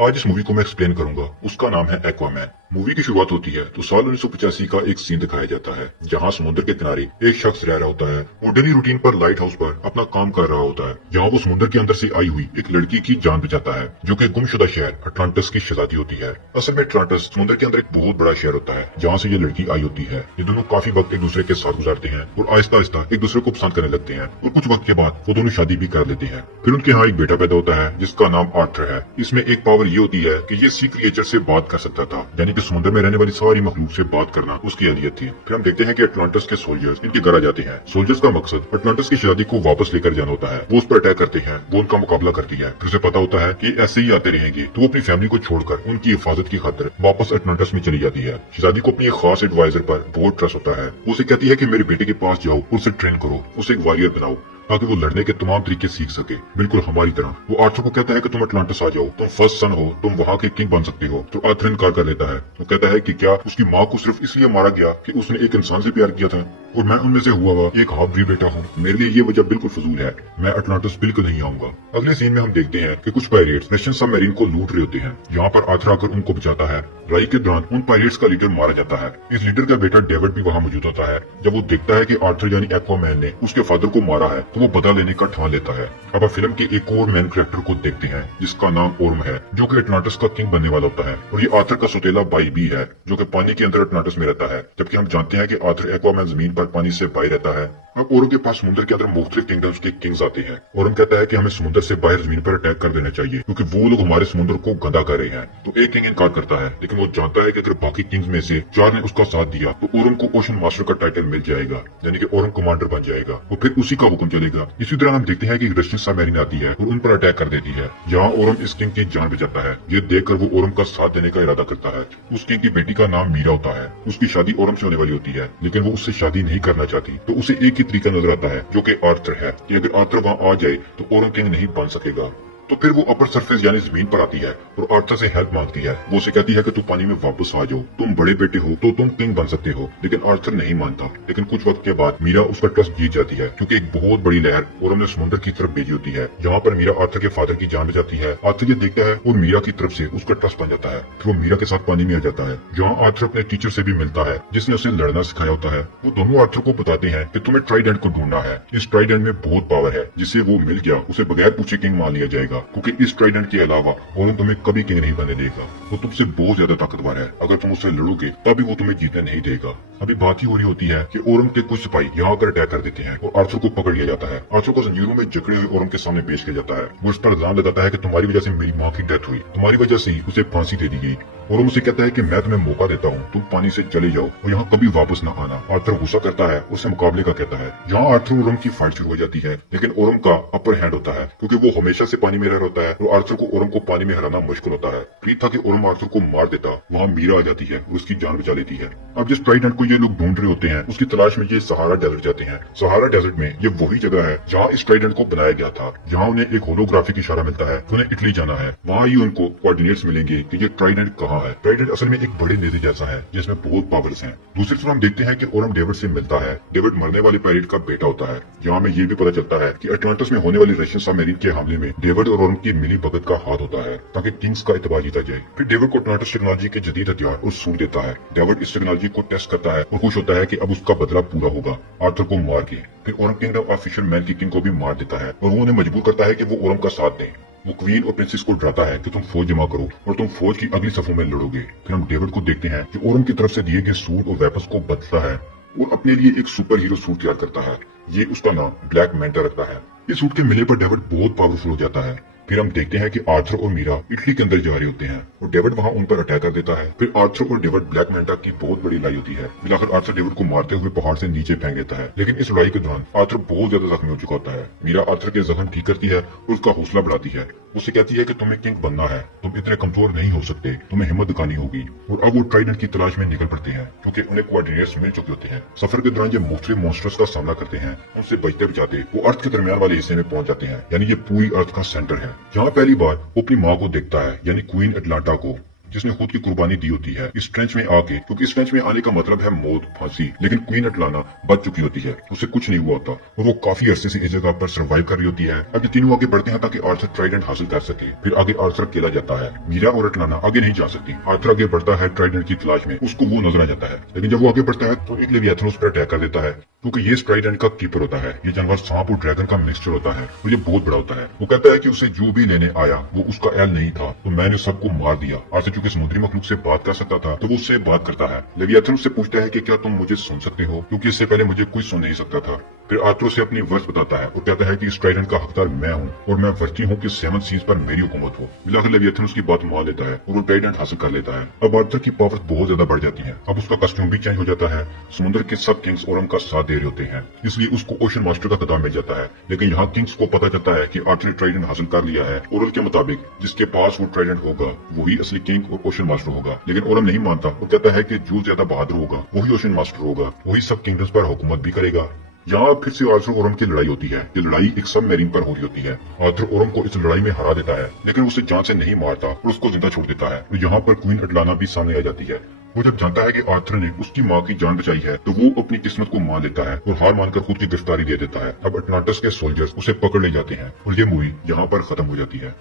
आज इस मूवी को मैं एक्सप्लेन करूंगा। उसका नाम है एक्वामैन। मूवी की शुरुआत होती है तो साल 1985 का एक सीन दिखाया जाता है जहां समुद्र के किनारे एक शख्स रह रहा होता है। वो डेली रूटीन पर लाइट हाउस पर अपना काम कर रहा होता है जहां वो समुद्र के अंदर से आई हुई एक लड़की की जान बचाता है जो कि गुमशुदा शहर अटलांटिस की शहजादी होती है। असल में अटलांटिस समुद्र के अंदर एक बहुत बड़ा शहर होता है जहाँ से ये लड़की आई होती है। ये दोनों काफी वक्त एक दूसरे के साथ गुजारते हैं और आहिस्ता आहिस्ता एक दूसरे को पसंद करने लगते हैं और कुछ वक्त के बाद वो दोनों शादी भी कर लेते हैं। फिर उनके यहाँ एक बेटा पैदा होता है जिसका नाम आर्थर है। इसमें एक पावर ये होती है कि ये सी क्रिएचर से बात कर सकता था, यानी कि समुद्र में रहने वाली सारी मखलूक से बात करना उसकी अहलियत थी। फिर हम देखते हैं कि अटलांटिस के सोल्जर्स इनके घर आ जाते हैं। सोल्जर्स का मकसद अटलांटिस की शहजादी को वापस लेकर जाना होता है। वो उस पर अटैक करते हैं, वो उनका मुकाबला करती है। फिर उसे पता होता है कि ऐसे ही आते रहेंगे तो वो अपनी फैमिली को छोड़कर उनकी हिफाजत की खातिर वापस अटलांटिस में चली जाती है। शहजादी को अपनी एक खास एडवाइजर पर बहुत ट्रस्ट होता है। वो उसे कहती है कि मेरे बेटे के पास जाओ, उसे ट्रेन करो, उसे एक वॉरियर बनाओ ताकि वो लड़ने के तमाम तरीके सीख सके, बिल्कुल हमारी तरह। वो आर्थर को कहता है कि तुम अटलांटिस आ जाओ, तुम फर्स्ट सन हो, तुम वहाँ के किंग बन सकते हो। तो आर्थर इनकार कर लेता है। वो कहता है कि क्या उसकी माँ को सिर्फ इसलिए मारा गया कि उसने एक इंसान से प्यार किया था और मैं उनमें से हुआ एक हाफ ब्रीड बेटा हूँ। मेरे लिए ये वजह बिल्कुल फजूल है। मैं अटलांटिस बिल्कुल नहीं आऊंगा। अगले सीन में हम देखते हैं कि कुछ पायरेट्स रशियन सबमरीन को लूट रहे होते हैं। यहाँ पर आर्थर आकर उनको बचाता है। लड़ाई के दौरान उन पायरेट्स का लीडर मारा जाता है। इस लीडर का बेटा डेविड भी वहाँ मौजूद होता है। जब वो देखता है कि आर्थर यानी एक्वामैन ने उसके फादर को मारा है तो वो बदला लेने का ठान लेता है। अब आप फिल्म के एक और मेन कैरेक्टर को देखते हैं जिसका नाम ओर्म है, जो कि अटलांटिस का किंग बनने वाला होता है और ये आर्थर का सौतेला भाई भी है जो कि पानी के अंदर अटलांटिस में रहता है। जबकि हम जानते हैं कि आर्थर एक्वामैन जमीन पर पानी से बाहर रहता है। अब ओरम के पास समुद्र के अंदर मुख्तलिफ किंगडम्स के किंग्स आते हैं। ओरम कहता है कि हमें समुद्र से बाहर जमीन पर अटैक कर देना चाहिए क्योंकि वो लोग हमारे समुद्र को गंदा कर रहे हैं। तो एक किंग इनकार करता है, लेकिन वो जानता है कि अगर बाकी किंग्स में से 4 ने उसका साथ दिया तो ओरम को ओशन मास्टर का टाइटल मिल जाएगा, यानी कि ओरम कमांडर बन जाएगा और फिर उसी का हुक्म चलेगा। इसी तरह हम देखते हैं कि रशियन सबमरीन आती है और उन पर अटैक कर देती है। यहाँ ओरम इस किंग की जान बचाता है। ये देखकर वो ओरम का साथ देने का इरादा करता है। उस किंग की बेटी का नाम मीरा होता है। उसकी शादी ओरम से होने वाली होती है, लेकिन वो उससे शादी नहीं करना चाहती। तो उसे एक ही तरीका नजर आता है जो कि आर्थर है कि अगर आर्थर वहाँ आ जाए तो ओरम किंग नहीं बन सकेगा। तो फिर वो अपर सरफेस यानी जमीन पर आती है और आर्थर से हेल्प मांगती है। वो उसे कहती है कि तू पानी में वापस आ जाओ, तुम बड़े बेटे हो तो तुम किंग बन सकते हो। लेकिन आर्थर नहीं मानता। लेकिन कुछ वक्त के बाद मीरा उसका ट्रस्ट जीत जाती है क्योंकि एक बहुत बड़ी लहर ओरम ने समुद्र की तरफ भेजी होती है। जहाँ पर मीरा आर्थर के फादर की जान बचाती है। आर्थर ये देखता है और मीरा की तरफ से उसका ट्रस्ट बन जाता है। फिर वो मीरा के साथ पानी में आ जाता है जहाँ आर्थर अपने टीचर से भी मिलता है जिसने उसे लड़ना सिखाया होता है। वो दोनों आर्थर को बताते हैं कि तुम्हें ट्राइडेंट को ढूंढना है। इस ट्राइडेंट में बहुत पावर है, जिसे वो मिल गया उसे बगैर पूछे किंग मान लिया जाएगा क्योंकि इस ट्राइडेंट के अलावा ओरम तुम्हें कभी किंग नहीं बनने देगा। वो तुमसे बहुत ज्यादा ताकतवर है। अगर तुम उससे लड़ोगे तभी वो तुम्हें जीतने नहीं देगा। अभी बात ही हो रही होती है कि ओरम के कुछ सिपाही यहाँ आकर अटैक कर देते हैं और आर्थर को पकड़ लिया जाता है। आर्थर को जंजीरों में जकड़े हुए ओरम के सामने पेश किया जाता है। वो इस पर इल्जाम लगाता है कि तुम्हारी वजह से मेरी माँ की डेथ हुई, तुम्हारी वजह से ही उसे फांसी दे दी गई। ओरम उसे कहता है कि मैं तुम्हें मौका देता हूँ, तुम पानी से चले जाओ और यहाँ कभी वापस न आना। आर्थर गुस्सा करता है, उसे मुकाबले का कहता है। यहाँ आर्थर और ओरम की फाइट शुरू हो जाती है, लेकिन ओरम का अपर हैंड होता है क्योंकि वो हमेशा से पानी में रह होता है और आर्थर को ओरम को पानी में हराना मुश्किल होता है। ठीक था कि ओरम आर्थर को मार देता, वहाँ मीरा आ जाती है और उसकी जान बचा लेती है। अब जिस ट्राइडेंट को ये लोग ढूंढ रहे होते हैं उसकी तलाश में ये सहारा डेजर्ट जाते हैं। सहारा डेजर्ट में ये वही जगह है जहाँ इस ट्राइडेंट को बनाया गया था। यहाँ उन्हें एक होलोग्राफिक इशारा मिलता है, उन्हें इटली जाना है। वहाँ ही उनको कोऑर्डिनेट्स मिलेंगे कि ये ट्राइडेंट कहाँ है। ट्राइडेंट असल में एक बड़े नेज़े जैसा है जिसमें बहुत पावर्स हैं। दूसरी तरफ हम देखते हैं कि ओरम डेविड से मिलता है। डेविड मरने वाले पायरेट का बेटा होता है। यहाँ में ये भी पता चलता है कि अटलांटिस में होने वाली रशियन सबमरीन के हमले में डेविड और ओरम की मिली भगत का हाथ होता है ताकि किंग्स का इतबार जीता जाए। फिर डेविड को अटलांटिस टेक्नोलॉजी के जदीद हथियार और सूट देता है। डेविड इस टेक्नोलॉजी को टेस्ट करता है और खुश होता है कि अब उसका बदला पूरा होगा आर्थर को मार के। फिर ओरम किंगडम ऑफिशियल मैन की किंग को भी मार देता है और वो उन्हें मजबूर करता है कि वो ओरम का साथ दें। वो क्वीन और प्रिंसेस को डराता है कि तुम फौज जमा करो और तुम फौज की अगली सफों में लड़ोगे। फिर हम डेविड को देखते हैं कि ओरम की तरफ से दिए गए सूट और वेपन्स को बदलता है और अपने लिए एक सुपर हीरो सूट तैयार करता है। ये उसका नाम ब्लैक मैंटा रखता है। इस सूट के मिलने पर डेविड बहुत पावरफुल हो जाता है। फिर हम देखते हैं कि आर्थर और मीरा इटली के अंदर जा रहे होते हैं और डेविड वहां उन पर अटैक कर देता है। फिर आर्थर और डेविड ब्लैक मैंटा की बहुत बड़ी लड़ाई होती है। फिर आर्थर डेविड को मारते हुए पहाड़ से नीचे फेंक देता है, लेकिन इस लड़ाई के दौरान आर्थर बहुत ज्यादा जख्मी हो चुका होता है। मीरा आर्थर के जख्म ठीक करती है और उसका हौसला बढ़ाती है। उसे कहती है कि तुम्हें किंग बनना है, तुम इतने कमजोर नहीं हो सकते, तुम्हें हिम्मत दिखानी होगी। और अब वो ट्राइडेंट की तलाश में निकल पड़ते हैं क्योंकि उन्हें कोऑर्डिनेट्स मिल चुके होते हैं। सफर के दौरान ये मुख्तलिफ मॉन्स्टर्स का सामना करते हैं। उनसे बचते बचाते वो अर्थ के दरमियान वाले हिस्से में पहुंच जाते हैं, यानी ये पूरी अर्थ का सेंटर है। जहाँ पहली बार वो अपनी माँ को देखता है, यानी क्वीन एटलांटा को। जिसने खुद की कुर्बानी दी होती है इस ट्रेंच में आके, क्योंकि इस ट्रेंच में आने का मतलब है मौत, फांसी। लेकिन क्वीन अटलाना बच चुकी होती है, उसे कुछ नहीं हुआ होता और वो काफी अरसे से इस जगह पर सर्वाइव कर रही होती है। अब ये तीनों आगे बढ़ते हैं ताकि आर्थर ट्राइडेंट हासिल कर सके। फिर आगे आर्थर अकेला जाता है, मीरा और अटलाना आगे नहीं जा सकती। आर्थर आगे बढ़ता है ट्राइडेंट की तलाश में, उसको वो नजर आ जाता है। लेकिन जब वो आगे बढ़ता है तो एक लेवियाथन उस पर अटैक कर देता है, क्योंकि ये ट्राइडेंट का कीपर होता है। ये जानवर सांप और ड्रैगन का मिक्सचर होता है और ये बहुत बड़ा होता है। वो कहता है कि उसे जो भी लेने आया वो उसका एल नहीं था, तो मैंने सबको मार दिया। आर्थर चूंकि समुद्री मखलूक से बात कर सकता था तो वो उससे बात करता है। लेवियाथन उससे पूछता है कि क्या तुम मुझे सुन सकते हो, क्योंकि इससे पहले मुझे कोई सुन नहीं सकता था। फिर आर्थर से अपनी वर्थ बताता है और कहता है कि इस ट्राइडेंट का हकदार मैं हूँ और मैं वर्ती हूँ कि 7 सीज पर मेरी हुकूमत हो। मिलाकर लेवियाथन उसकी बात मान लेता है और वो ट्राइडेंट हासिल कर लेता है। अब आर्थर की पावर बहुत ज्यादा बढ़ जाती है। अब उसका कस्ट्यूम भी चेंज हो जाता है। समुद्र के सब किंग्स ओरम का साथ दे रहे होते हैं, इसलिए उसको ओशन मास्टर का खिताब मिल जाता है। लेकिन यहाँ किंग्स को पता चलता है कि आर्थर ने ट्राइडेंट हासिल कर लिया है। ओरल के मुताबिक जिसके पास वो ट्राइडेंट होगा वही असली किंग और ओशन मास्टर होगा। लेकिन ओरम नहीं मानता और कहता है कि जो ज्यादा बहादुर होगा वही ओशन मास्टर होगा, वही सब किंगडम्स पर हुकूमत भी करेगा। यहाँ फिर से आर्थर ओरम की लड़ाई होती है। ये लड़ाई एक सब मेरीन पर हो रही होती है। आर्थर ओरम को इस लड़ाई में हरा देता है, लेकिन उसे जान से नहीं मारता और उसको जिंदा छोड़ देता है। तो यहाँ पर क्वीन अटलाना भी सामने आ जाती है। वो जब जानता है कि आर्थर ने उसकी माँ की जान बचाई है तो वो अपनी किस्मत को मान लेता है और हार मानकर खुद की गिरफ्तारी दे देता है। अब अटलांटिस के सोल्जर्स उसे पकड़ ले जाते हैं और ये मूवी यहाँ पर खत्म हो जाती है।